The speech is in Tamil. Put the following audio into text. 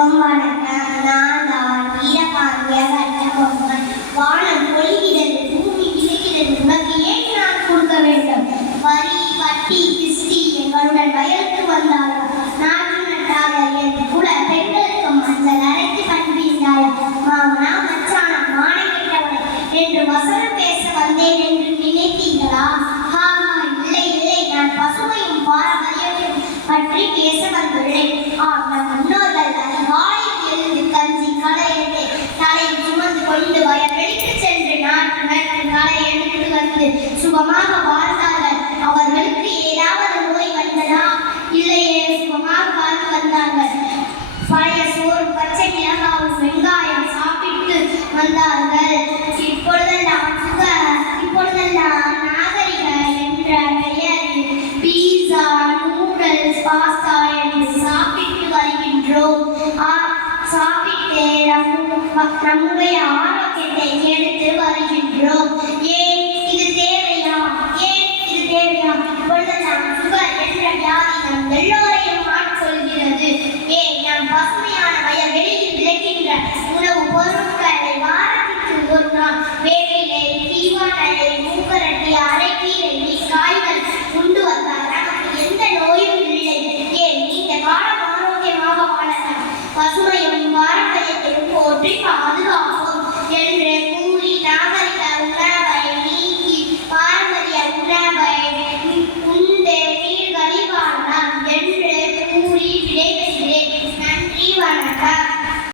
அனைவருக்கும் வணக்கம். நான் தான் வீரபாண்டிய கட்டபொம்மன். வானம் பொழிகிறது, பூமி விளைகிறது, உனக்கு ஏன் நான் கொடுக்க வேண்டும்? வரி வட்டி கிஸ்டி எங்களுடன் வயலுக்கு வந்தாயா? நாட்டு நட்டாயா என்று கூட பெண்களுக்கு மஞ்சள் அரைத்து கண்டிருந்தாயா? மாமனா மச்சானா மானை கெட்டவனை என்று வசனம் பேச வந்தேன் என்று நினைத்தீர்களா? இல்லை இல்லை, நான் பசுமையும் பாரம்பரியத்தையும் பற்றி பேச வந்துள்ளேன். நம் முன்னோர்கள் அதிகாலையில் எழுந்து கஞ்சி களை எடுத்து தலையில் சுமந்து கொண்டு வயல்வெளிக்கு சென்று நாட்டு நட்டு களை எடுத்து வந்து சுகமாக வாழ்ந்தார்கள். அவர்களுக்கு ஏதாவது நோய் வந்ததா? இல்லையே, சுகமாக வாழ்ந்து வந்தார்கள். பழைய சோறு, பச்சை மிளகாவும் வெங்காயம் சாப்பிட்டு வந்தார்கள். இப்பொழுதெல்லாம் நாகரிக என்ற பெயரில் பீஸா, நூடல்ஸ், பாஸ்தா என்று சாப்பிட்டு வருகின்றோம். சாப்பிட்டு நம்முடைய ஆரோக்கியத்தை எடுத்து வருகின்றோம். ஏன் இது தேவையா? இப்பொழுதெல்லாம் சுகர் என்ற வியாதி நம் எல்லோரும்